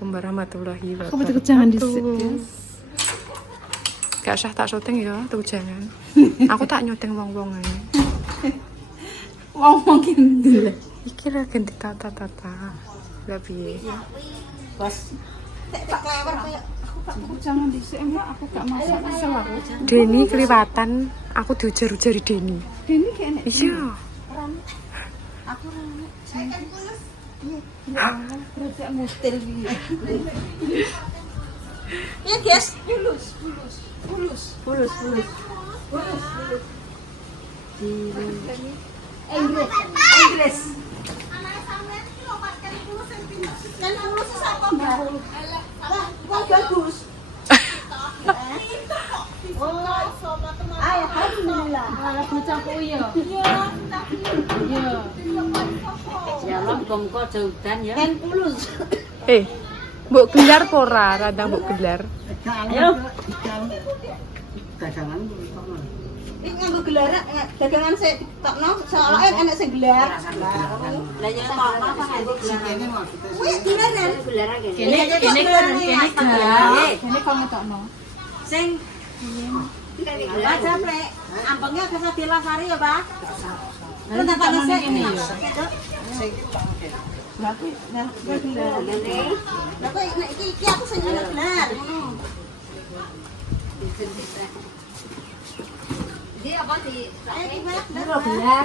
Assalamualaikum warahmatullahi wabarakatuh. Aku betul jangan disik, guys. Gak usah tak syuting ya, tuh jangan. Aku tak nyuting wong-wong ae. Wong-wong ki lho. Iki lho ganti tata-tata. Lah piye? Bos. Tak klewer kayak aku jangan disik enggak, aku gak masak asal aku. Deni kelewatan, aku diujar-ujari Deni. Deni kayak enek. Iya. Aku rame. Saya kan pulus. Iya. Ya Allah, berarti ngutil iki. Ya guys, pulus. Inggris. Anak sampean iki lho Pak, kan pulus sing pindah. Kan pulus sapa baru. Lah, wong bagus. Oh, sobat teman. Alhamdulillah. Ala bocahku ya. Iya. Ya Allah, muga-muga aja udan ya. Kan pulus. Mbok gelar apa ora? Radang mbok gelar. Ayo. Dagangan Iki nganggo gelar dagangan sik ditokno soalnya enek sing gelar. Lah ya apa apa sikene maksudnya Kuwi gelaran. gelaran kene. Kene Kene Kene kok ngetokno. sing Pak Japrek, ampengnya bisa dilasari ya, Pak. Terus tak nasi ini ya. Lah kuwi gelar. Lah kok nek iki aku sing gelar. Dia apa sih? Gelar.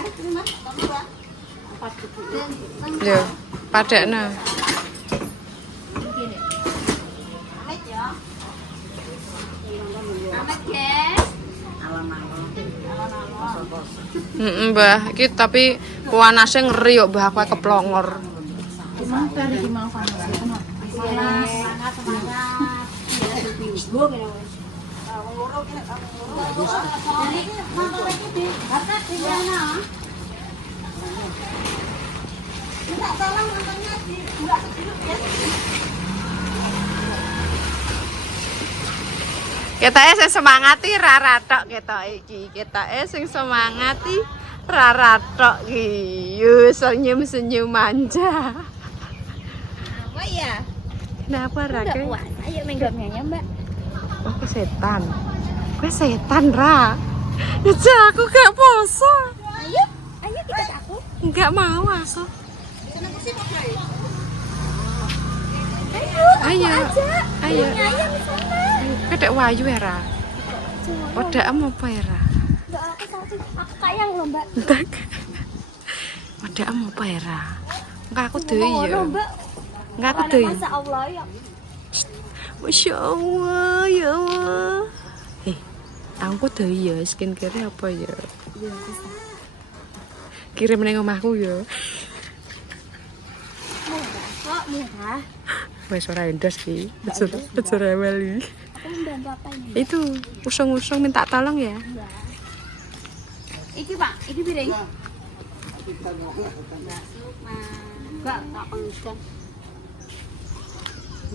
Yo, padakno. Mbah, iki tapi panase ngeri kok Mbah aku keplongor. Gimana tadi gimana panas? Semangat. Ketake sing semangati ra ratok ketok iki. Ketake sing semangati ra ratok iki. Yo senyum-senyum manja. Apa ya? Kenapa ra ke? Ayo menggapnya Mbak. Oh, kowe setan. Kowe setan ra. Ya aku gak poso. Ayo ikut aku. Enggak mau aku. Sana kursi Pak Bray. Ayo. Ayo. Ayam di sana. Kedek wayu ya ra. Wedakmu apa ya ra? Enggak aku satu. Aku kayang loh Mbak. Entek. Wedakmu apa ya ra? Enggak aku deui ya. Mbak. Enggak aku deui. Masa Allah ya. Masya Allah, ya Allah. Aku deui ya skincare apa ya? Kirim ning omahku ya. Kok murah? Wes ora endos ki. Aja rewel iki. Aku membantu apa ini? Itu usung-usung minta tolong ya. Iki Pak, iki piring. Enggak, tak pengsan.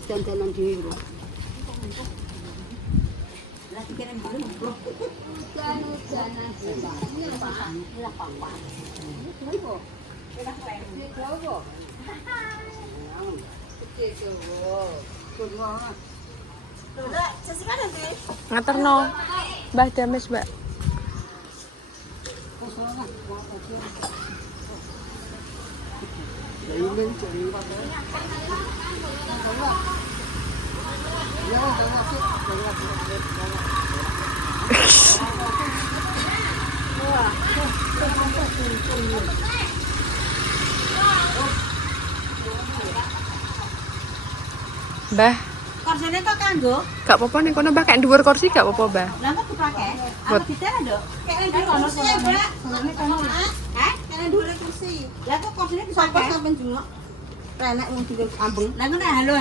Dandanan dhewe lho. Lah pikiran dulu. Ngaterno. Mbah Dames, Mbak. Mbah, Korsene kok kanggo? gak apa-apa ning kono Mbah kayak dhuwur kursi gak apa-apa, Mbah. Lah kok dipakai? Buat- Apa detail nduk? Kayak di kono sih, Mbak. Soalnya kono. Hah? Kayak dulu kursi. Lah kok korsene Sopo dipakai? sampean jungok. Renek wong juga ambeng. Lah ngene halo.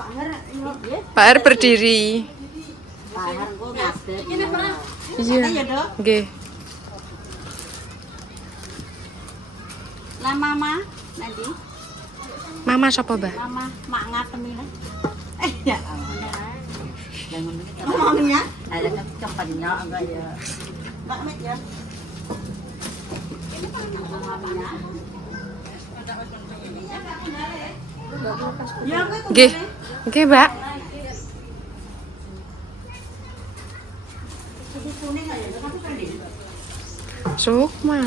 Pak Har nggih. Pak R berdiri. Pak Har kok ngadeg. Ini Pak. Iya. Ya, Dok. Nggih. Lah mama nanti Mama sapa, Mbah? mama mak ngatem ini. Ya ampun. Jangan begitu. Ngomongnya. Ada kan cepatnya enggak ya. Mbak Met ya. Mamanya. Ya aku itu. Nggih. Nggih, Mbak. Susu kuning aja, tapi kan di. Sukma.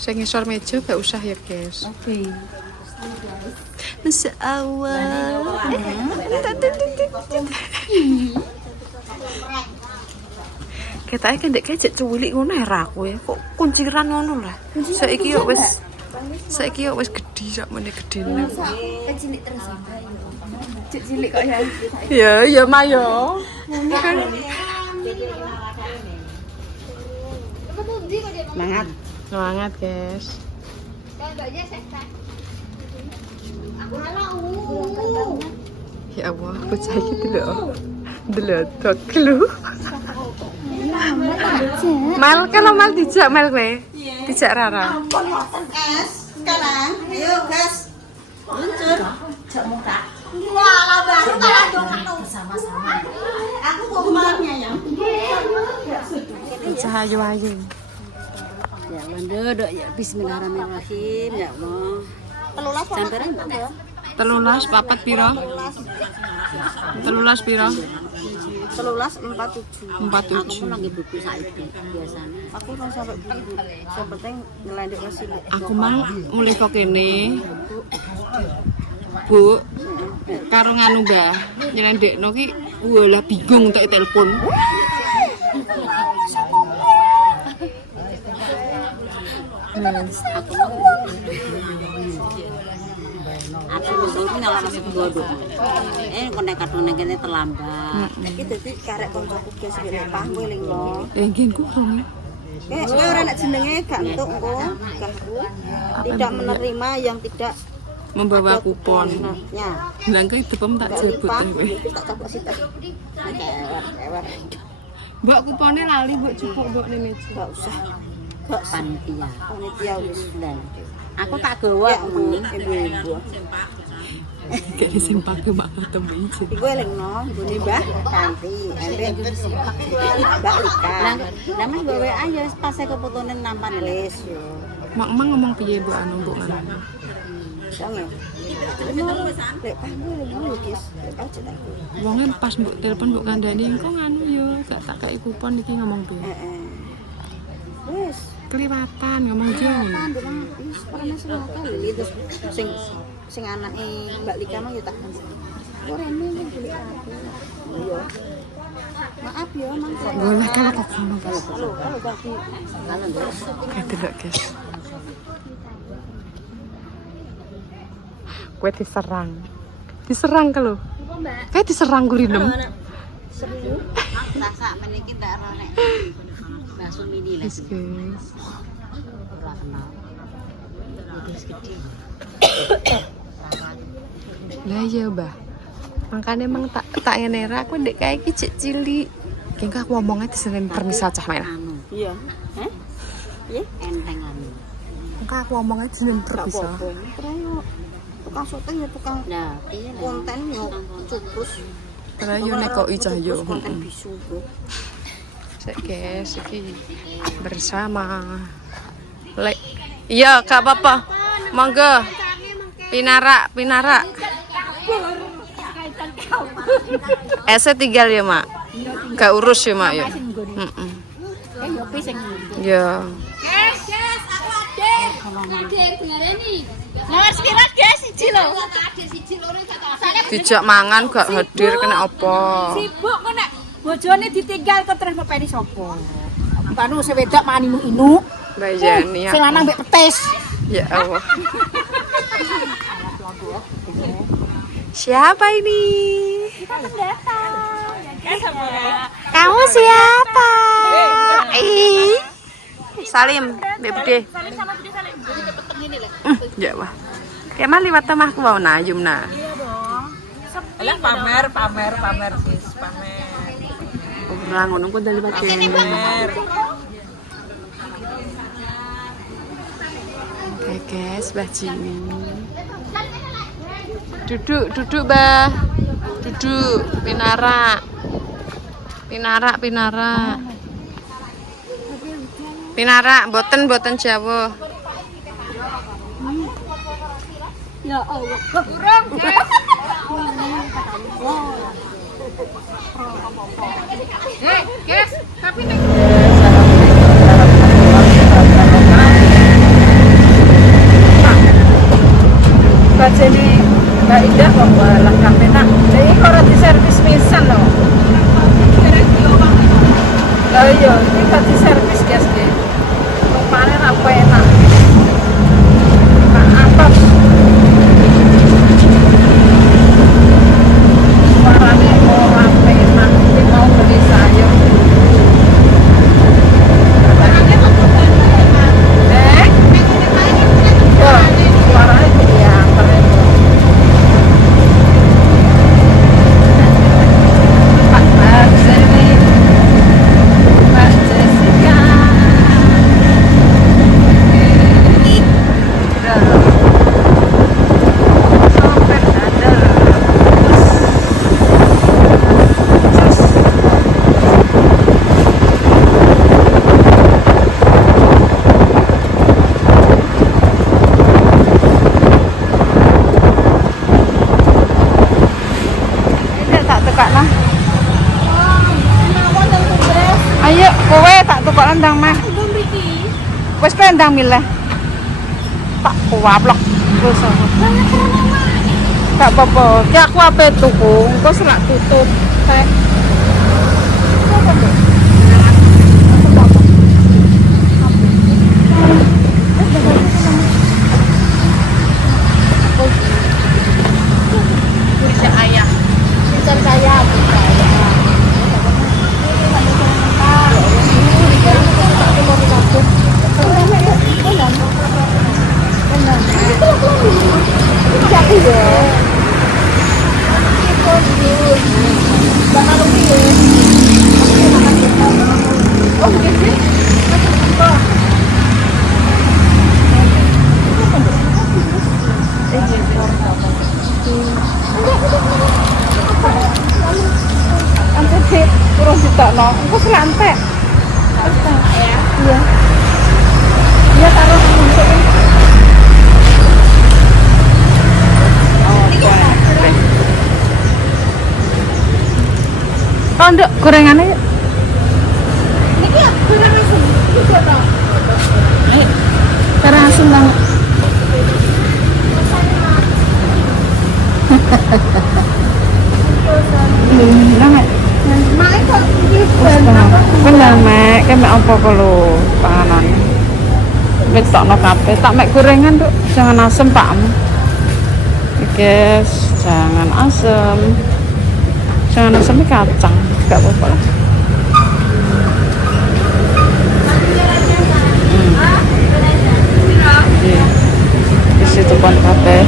Saya ngisor meja gak usah ya, guys. Oke. Masya Allah. Kita kan dek kecek cuwilik ngono ya aku ya. Kok kunciran ngono lah. Saiki yo wis gede sak meneh gedene. Cilik terus. Cilik kok ya. Ya mayo. Semangat. Semangat, guys. Ya Allah, aku cahaya gitu loh. Delok lu. Mal kan mal dijak mal kowe. Dijak Rara. Ampun ngoten es. Sekarang, ayo gas. Luncur. Jak muka. Wah, baru tak lanjut sama-sama. Aku kok marnya ya. Cahayu-ayu. Ya mandodok ya bismillahirrahmanirrahim ya Allah. Telulas samperan ya. 13 papat piro? 13 piro? 1347. 47. Aku pun lagi buku saiki biasanya. Aku kan sampai buku. Yang penting ngelendek mesin. Aku mang mulai kok kene. Bu, karo nganu Mbah, nyelendekno ki walah bingung tak telepon. Aku besok ini ala masih bodoh. Konek kartun kene terlambat. Iki dadi karek koncoku guys kene paham kowe ling lo. Nggih kurang. Kowe ora nek jenenge gak entuk engko gahku. Tidak menerima yang tidak Membawa kupon. Ya. Bilang ke itu tak jebut kowe. Tak coba sih tak. Kewer. Mbok kupone lali mbok cupuk mbok ning meja. Enggak usah. Gak panitia. Panitia wis bener. Aku tak gawa ibu-ibu. Kayak sing pake mak ketemu iki. Iku elingno, nggone Mbah Tanti, enten Mbak Lika. Lah mas gawe ayo pas aku fotone nampan wis yo. Mak ngomong piye mbok anu mbok nganu. Jangan. Lek panggo lho guys. Aja tak. Wonge pas mbok telepon mbok kandhani engko nganu yo, gak tak kei kupon iki ngomong piye. Heeh. Wis, Keliwatan ngomong jong. wis pernah semua kali terus sing anake Mbak Lika mah ya tak. Kok rene iki beli aku. Iya. Maaf ya, Mang. Boleh kalau kok ngono. Kalau bagi. Kalau terus. Delok, guys. Kue diserang kalau kayak diserang gurinem. Serius? Rasa meniki ndak ora nek bakso mini lah. Guys, guys. Ora kenal. Wis gede. Lah iya, Mbah. Makanya emang tak ngene ra aku ndek kae iki cek cilik. Kengko aku ngomongnya diseneni permisal cah meneh. Iya. Heh? Iya, enteng anu. Kengko aku ngomongnya diseneni permisal. Tukang syuting ya tukang konten yo cuprus. Terus yo nek kok cahyo. Konten bisu, Bro. Sik guys, iki bersama. Lek iya, gak apa-apa. Monggo. Pinara. Ese tinggal ya, Mak. Gak urus ya, Mak ya. Heeh. Ya. Guys, aku ada dengareni. Nomor sekilas guys, siji lho. Dijak mangan gak hadir kena apa? Sibuk kok nek bojone ditinggal kok terus mepeni sapa? Kanu sing wedok manimu inu. Bayani Sing lanang mbek petis. Ya Allah. Siapa ini? Kita pendatang. Kamu siapa? Ih. Salim, Mbak Bude. Salim sama Bude Salim. Jadi cepet ngene lho. Ya wah. Kayak mah liwat temahku mau najum nah. Iya dong. Alah pamer sis, pamer. Orang ngono ku dari bagian. Pamer. Oke guys, Mbah Jimmy. Duduk, Mbah. Duduk, Pinara, boten Jawa. Ya Allah. Burung, guys. Guys, tapi nek Bajene Mbak Indah kok lah kafe nak. Jadi ora diservis pisan loh. Lah iya, ini gak diservis guys nggih. Kemarin apa enak. Pak Atos. Suaranya ora enak. Ini mau beli sayur. Suaranya ya keren. Pak Barseni, Mbak Jessica, sopir dadel. Ini tak tukar lah. Ayo, kowe tak tukar ndang mah. Wes kowe ndang milih. Tak kuwaplok. Terus aku. Gak apa-apa. Ki aku ape tuku, engko selak tutup. Teh. Bisa ayah. Percaya. Turun ditokno, engko selantek. Iya. Iya taruh untuk oh, nduk gorengannya yuk. Niki goreng asem. Juga to. Goreng asem banget. Banget. Mak kok iki Bener mek, kayak mek apa kalau panganan. Mek tokno kabeh, tak mek gorengan tuh, jangan asem Pak. Guys, jangan asem. Jangan asem kacang, gak apa-apa lah. Iya. Di situ pun kabeh.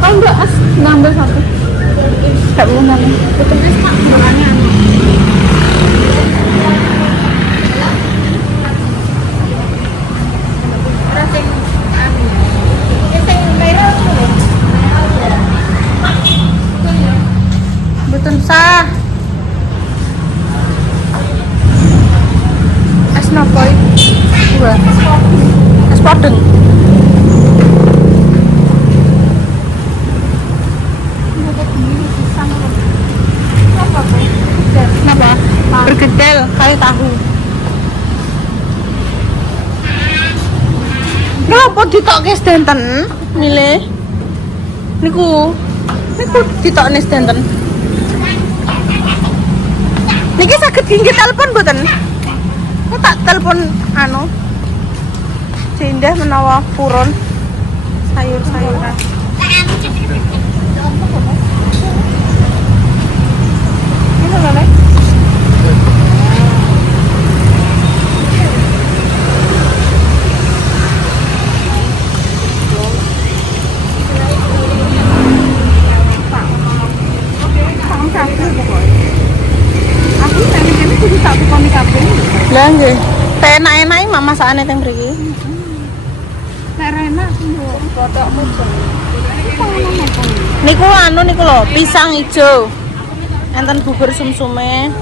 Oh enggak, ngambil satu. Gak mau ngambil. betul wis tak gorengane anu. Ora sing anu. Sing merah lho. Betul sah. Es nopo iki? Dua. Es podeng. Kenapa? Bergedel kali tahu. Kenapa ditokke sedenten? Milih. Niku ditokne sedenten. Niki saged ginggih telepon mboten? Aku tak telepon anu. Cindah menawa purun sayur-sayuran. Ini lho, Lek. Aku tene-tene kudu tak tukoni kabeh. Lah nggih. Enak-enake mak masakane teng mriki. Nek enak mbok kodokmu. Niku anu niku lho, pisang ijo. Enten bubur sumsume.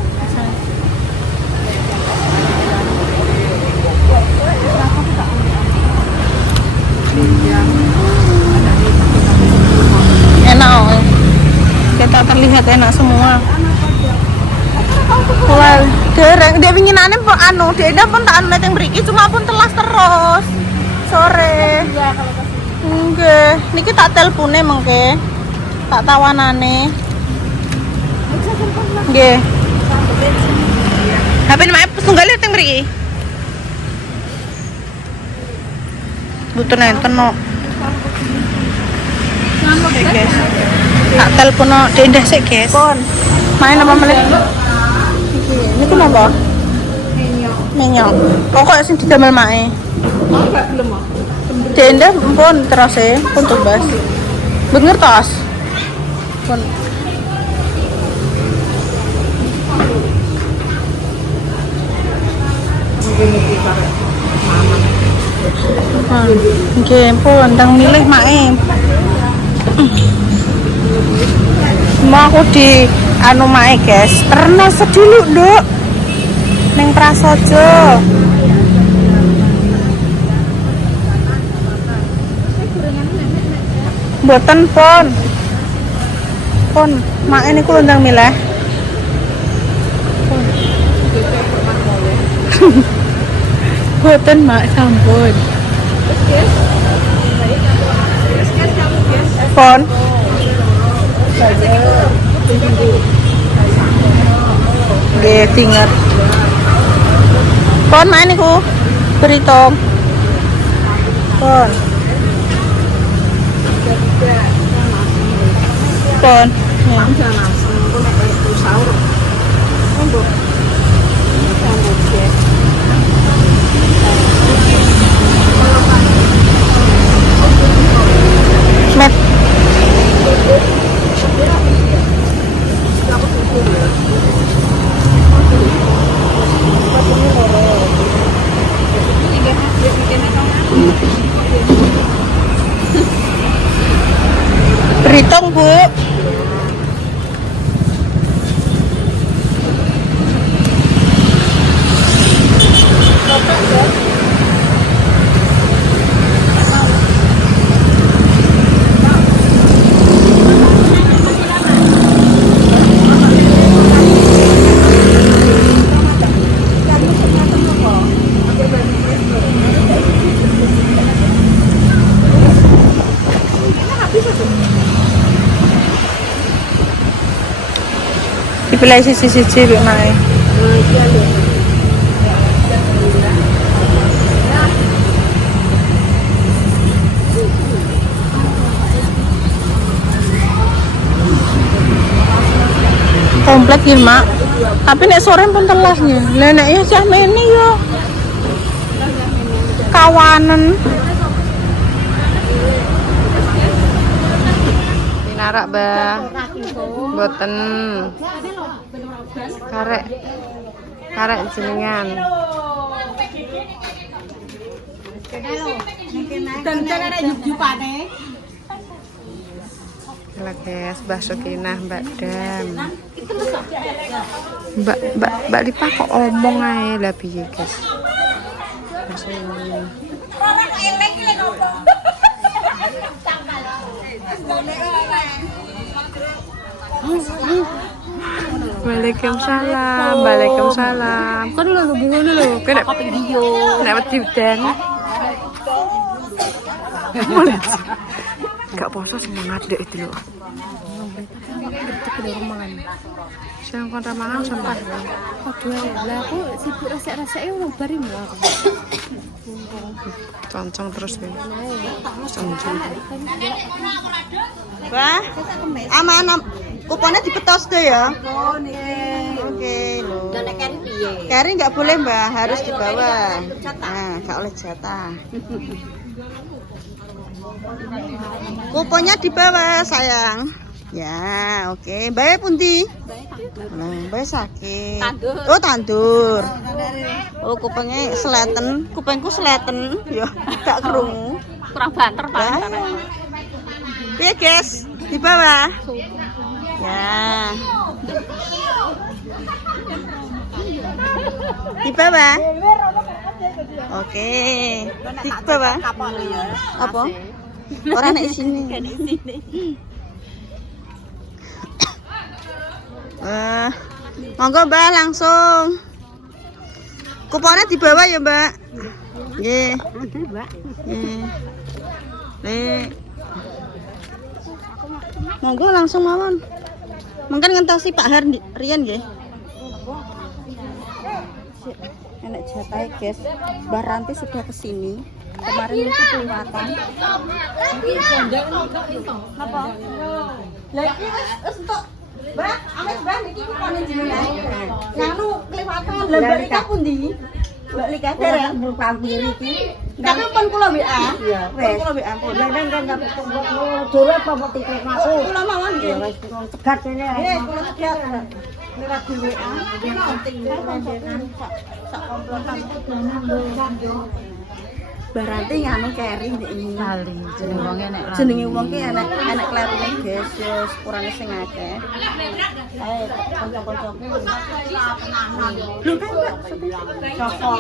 terlihat enak semua. Wah, dereng dia winginane pun anu, dia pun tak anu yang mriki cuma pun telas terus. Sore. Nggih, niki tak telpone mengke. Tak tawanane. Nggih. HP nek setunggal teng mriki. Butuh nenten no. Oke guys. Tak telepon no, diendah sik guys. Main apa menit? Ini kenapa? Minyak. Kok sing didamel mae? Diendah pun terus pun tumbas. Mbut ngertos. Pun Oke, pun ndang milih mae. Mau aku di anu mae, guys. Pernah sediluk, Nduk. Ning Prasaja. Mboten, Pon. Pon, mae niku ndang milih. Mboten, Mak, sampun. Pon. Nggih, tinget. Pon main niku. Berhitung. Pon. Pon. Ya. Met. Berhitung, Bu. Dipilih sisi-sisi Bik Mae. Komplit ya, Mak. Tapi nek sore pun telasnya. Lah nek ya cah meni yo. Kawanan. Pinarak, Bah. Mboten. Karek jenengan. Gila guys, Mbak Sukinah, Mbak Dam. Mbak Lipa kok omong ae lah piye guys. Waalaikumsalam, waalaikumsalam. Kok dulu bungo dulu, kena video. Nek wedi udan. Gak poso semangat deh itu loh. Siang kon ramangan sampah. Aduh, lah aku sibuk resek-reseknya udah bari mu aku. Concong terus nih. Concong. Bah, aman kuponnya dipetos deh ya. Oke, loh. Kari nggak boleh Mbak, harus dibawa. Nah, nggak oleh jatah. Kuponnya dibawa sayang. Ya, oke. Bae pundi? Nah, bae sakit. Oh, tandur. Oh, kupengnya seleten. Kupengku seleten. Ya, gak kerungu. Kurang banter, Pak. Iya, guys. Dibawa. Ya. Dibawa. Oke. Dibawa. Apa? Orang nek sini. Monggo Mbak langsung. Kuponnya dibawa ya Mbak. Nggih. Ada, Mbak. Nggih. Monggo langsung mawon. Mungkin ngentosi Pak Har Rian nggih. Enak jatah guys. Mbak Ranti sudah kesini. Kemarin itu kelihatan. Napa? Lah iki wis entuk. Mbak, amis Mbak niki kupone jenengan. Nganu kelewatan. Lah Mbak Lika pundi? Mbak Lika dereng pamir iki. Tapi pun kula WA. Iya, wis. Kula WA pun. Lah nang nang dure apa mau titik aku. Kula mawon nggih. Wis cegat ini. Kula cegat. Lewat di WA. Sak komplotan. Baranti nganu keri ndek ini. Lali, jeneng wong enek lali. Jenenge wong ki enek klerune guys, ya sepurane sing akeh. Ae kanca-kancaku. Lho kan Soko.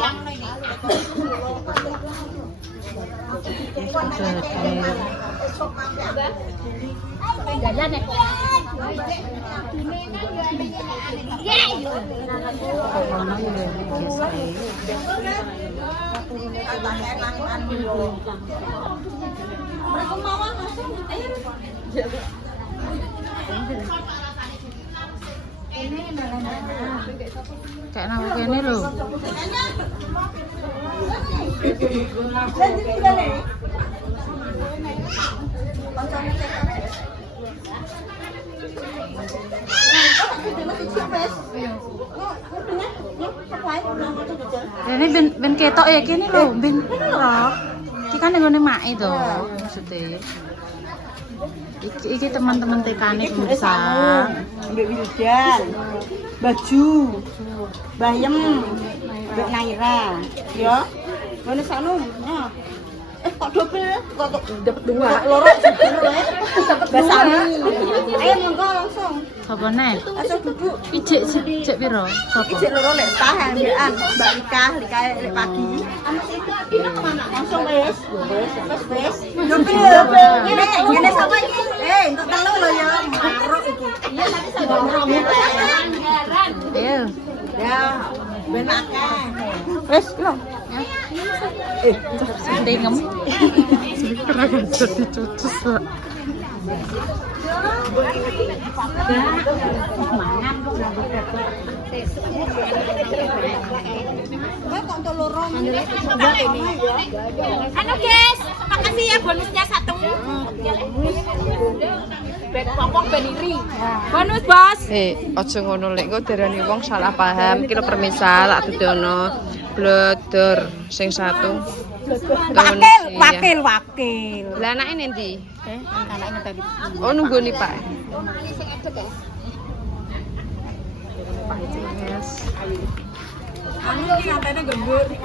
Kayak nang kene lho. Ini ben ketok ya kene lho, ben roh. Iki kan nggone mae to, maksudnya. Iki teman-teman TKN pemirsa. Mbak Wildan, baju, Bayem, Mbak Naira, ya. Mana sanu? Kok double? Kok dapat dua? Loro dapat Basami. Ayo monggo langsung. Sapa nek? Asal bubuk. Ijik sik piro? Sapa? Ijik loro lek tahan mbekan Mbak Lika lek pagi. Langsung wis. Wis. Double. Ngene sapa iki? Untuk telu lho ya. Maruk iki. Iya tapi Iya. ya, ben akeh. Wis lho. Tingem. Ora gajah dicucus, Pak. Anu guys, makasih ya bonusnya 1. Popok beniri. Bonus bos. Aja ngono lek engko darani wong salah paham. Iki lho permisal tak dudono blodor sing satu. Wakil. Lah anake endi? Anaknya tadi. Oh nunggu nih Pak.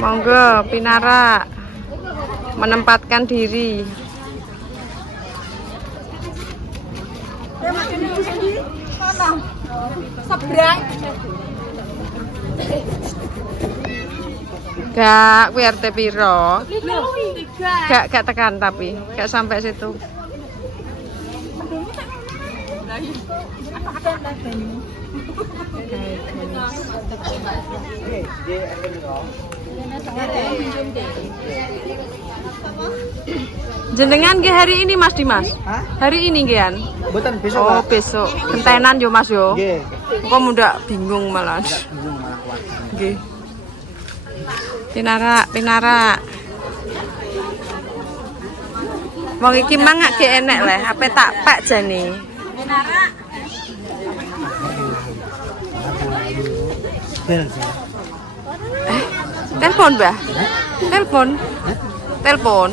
Monggo Pinara menempatkan diri. Seberang. Gak, kuwi RT piro? Gak tekan tapi, gak sampai situ. Jenengan nggih hari ini Mas Dimas? Hari ini nggih. Mboten besok. Oh, besok. Gentenan yo Mas yo. Nggih. Kok muda bingung malah. Bingung malah keluarga. Nggih. Pinara. Wong iki mangak ge enek le, ape tak pek jane. Pinara. Bel. Telepon, Mbah. Telepon.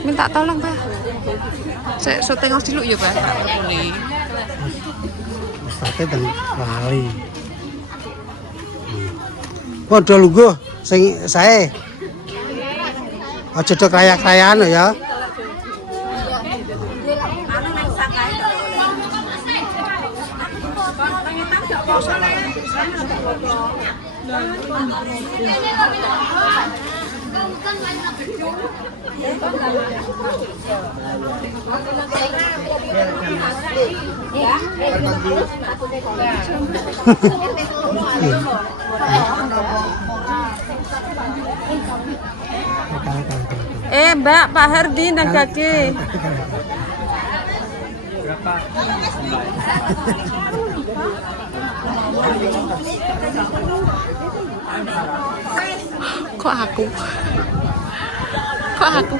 Minta tolong, Mbah. Saya tengok dulu ya, Mbah. Telepone. Sate dan lali. Padha lungguh sing sae. Aja dok rayak-rayakan ya. Mbak, Pak Herdi nagake. Kok aku? Kok aku?